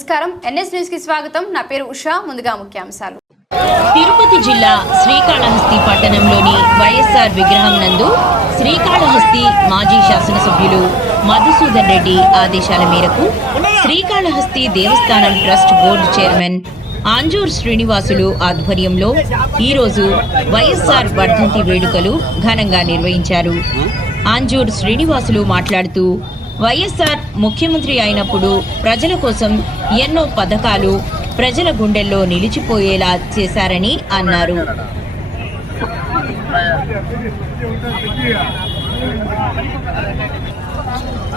నమస్కారం. ఎన్ఎస్ న్యూస్కి స్వాగతం. నా పేరు ఉషా. ముందుగా ముఖ్యాంశాలు. తిరుపతి జిల్లా శ్రీకాళహస్తి పట్టణంలోని వైఎస్ఆర్ విగ్రహం నందు శ్రీకాళహస్తి మాజీ శాసనసభ్యులు మధుసూదన్ రెడ్డి ఆదేశాల మేరకు శ్రీకాళహస్తి దేవస్థానం trust board chairman Anjur Srinivasulu ఆధ్వర్యంలో ఈరోజు వైఎస్ఆర్ వర్ధంతి వేడుకలు ఘనంగా నిర్వహించారు. ఆంజూర్ శ్రీనివాసులు మాట్లాడుతూ వైఎస్ఆర్ ముఖ్యమంత్రి అయినప్పుడు ప్రజల కోసం ఎన్నో పథకాలు ప్రజల గుండెల్లో నిలిచిపోయేలా చేశారని అన్నారు.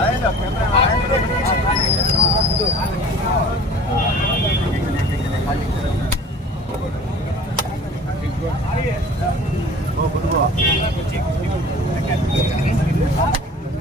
ఏయ్,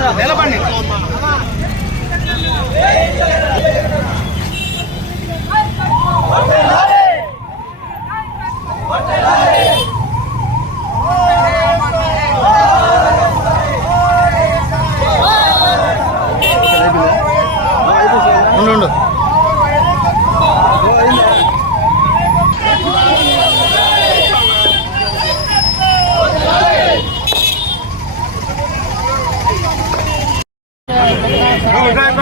来了。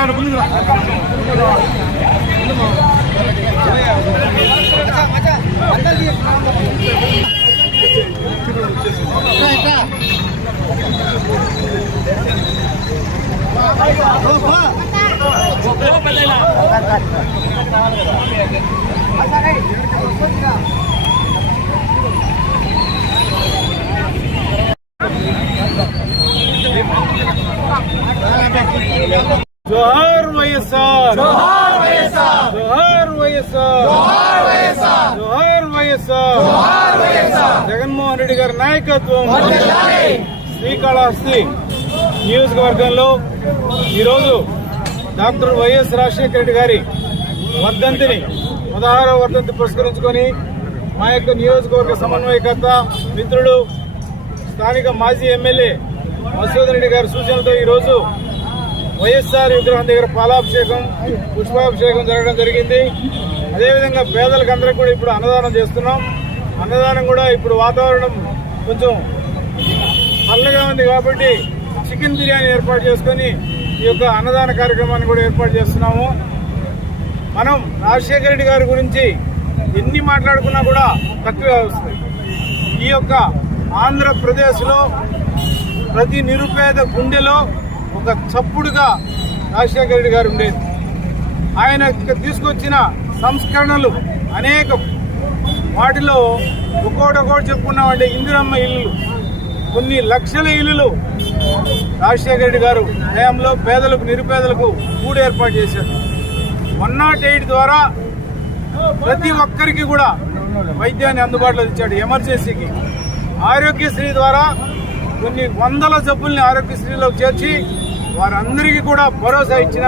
nào cũng được Thank you. జోహార్ వైఎస్ఆర్. జోహార్ వైఎస్ఆర్. జోహార్ వైఎస్ఆర్. జోహార్ వైఎస్ఆర్. జోహార్ వైఎస్ఆర్. జోహార్ వైఎస్ఆర్. జగన్మోహన్ రెడ్డి గారి నాయకత్వం. శ్రీకాళహస్తి నియోజకవర్గంలో ఈరోజు డాక్టర్ వైఎస్ రాజశేఖర రెడ్డి గారి వర్ధంతిని పదహారవ వర్ధంతి పురస్కరించుకొని మా యొక్క నియోజకవర్గ సమన్వయకర్త మిత్రుడు స్థానిక మాజీ ఎమ్మెల్యే మసూద్ రెడ్డి గారి సూచనలతో ఈరోజు వైఎస్ఆర్ విగ్రహం దగ్గర పాలాభిషేకం పుష్పాభిషేకం జరగడం జరిగింది. అదేవిధంగా పేదలకు అందరికి కూడా ఇప్పుడు అన్నదానం చేస్తున్నాం. అన్నదానం కూడా ఇప్పుడు వాతావరణం కొంచెం చల్లగా ఉంది కాబట్టి చికెన్ బిర్యానీ ఏర్పాటు చేసుకొని ఈ యొక్క అన్నదాన కార్యక్రమాన్ని కూడా ఏర్పాటు చేస్తున్నాము. మనం రాజశేఖర రెడ్డి గారి గురించి ఎన్ని మాట్లాడుకున్నా కూడా తక్కువే వస్తుంది. ఈ యొక్క ఆంధ్రప్రదేశ్లో ప్రతి నిరుపేద గుండెలో ఒక చప్పుడుగా రాజశేఖర రెడ్డి గారు ఉండేది. ఆయన తీసుకొచ్చిన సంస్కరణలు అనేక వాటిలో ఒక్కోటొక్కోటి చెప్పుకున్నామంటే ఇందిరమ్మ ఇల్లు కొన్ని లక్షల ఇల్లులు రాజశేఖర రెడ్డి గారు హయాంలో పేదలకు నిరుపేదలకు కూడు ఏర్పాటు చేశారు. వన్ నాట్ ఎయిట్ ద్వారా ప్రతి ఒక్కరికి కూడా వైద్యాన్ని అందుబాటులో ఇచ్చాడు ఎమర్జెన్సీకి. ఆరోగ్యశ్రీ ద్వారా కొన్ని వందల జబ్బుల్ని ఆరోగ్యశ్రీలోకి చేర్చి వారందరికీ కూడా భరోసా ఇచ్చిన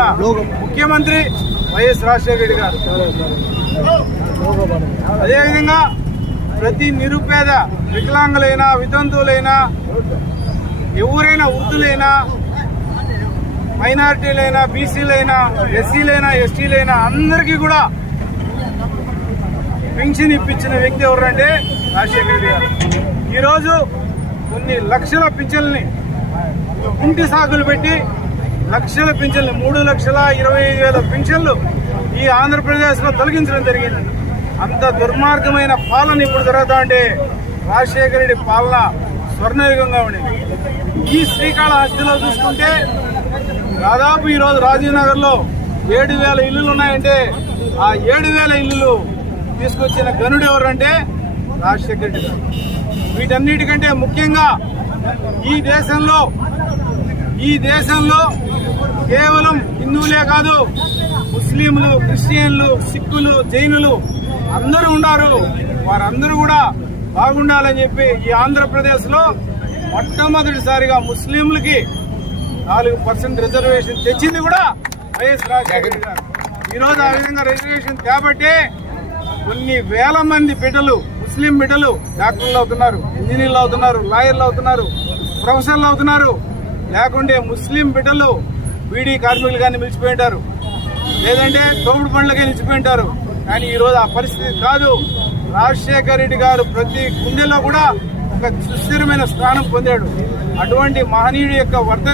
ముఖ్యమంత్రి వైఎస్ రాజశేఖర రెడ్డి గారు. అదేవిధంగా ప్రతి నిరుపేద వికలాంగులైనా వితంతువులైనా ఎవరైనా వృద్ధులైనా మైనారిటీలైనా బీసీలైనా ఎస్సీలైనా ఎస్టీలైనా అందరికీ కూడా పెన్షన్ ఇప్పించిన వ్యక్తి ఎవరంటే రాజశేఖర రెడ్డి గారు. ఈరోజు కొన్ని లక్షల పింఛన్లని కుంటి సాగులు పెట్టి లక్షల పింఛన్లు మూడు లక్షల ఇరవై ఐదు వేల పింఛన్లు ఈ ఆంధ్రప్రదేశ్లో తొలగించడం జరిగింది. అంత దుర్మార్గమైన పాలన ఇప్పుడు జరుగుతా అంటే రాజశేఖర రెడ్డి పాలన స్వర్ణయుగంగా ఉండేది. ఈ శ్రీకాళహస్తిలో చూసుకుంటే దాదాపు ఈరోజు రాజీవ్ నగర్లో ఏడు వేల ఇల్లులు ఉన్నాయంటే ఆ ఏడు వేల ఇల్లులు తీసుకొచ్చిన గనుడు ఎవరంటే రాజశేఖర రెడ్డి గారు. వీటన్నిటికంటే ముఖ్యంగా ఈ దేశంలో ఈ దేశంలో కేవలం హిందువులే కాదు ముస్లింలు క్రిస్టియన్లు సిక్కులు జైనులు అందరూ ఉన్నారు వారందరూ కూడా బాగుండాలని చెప్పి ఈ ఆంధ్రప్రదేశ్లో మొట్టమొదటిసారిగా ముస్లింలకి నాలుగు పర్సెంట్ రిజర్వేషన్ తెచ్చింది కూడా వైఎస్ రాజశేఖర గారు. ఈ రోజు ఆ విధంగా రిజర్వేషన్ తేబట్టే కొన్ని వేల మంది బిడ్డలు ముస్లిం బిడ్డలు డాక్టర్లు అవుతున్నారు ఇంజనీర్లు అవుతున్నారు లాయర్లు అవుతున్నారు ప్రొఫెసర్లు అవుతున్నారు. లేకుంటే ముస్లిం బిడ్డలు బీడీ నిలిచిపోయి ఉంటారు. లేదంటే తోముడు పండ్లకే నిలిచిపోయి ఉంటారు. కానీ ఈ రోజు ఆ పరిస్థితి కాదు. రాజశేఖర రెడ్డి గారు ప్రతి గుండెలో కూడా ఒక సుస్థిరమైన స్థానం పొందాడు. అటువంటి మహనీయుడి యొక్క వర్ధ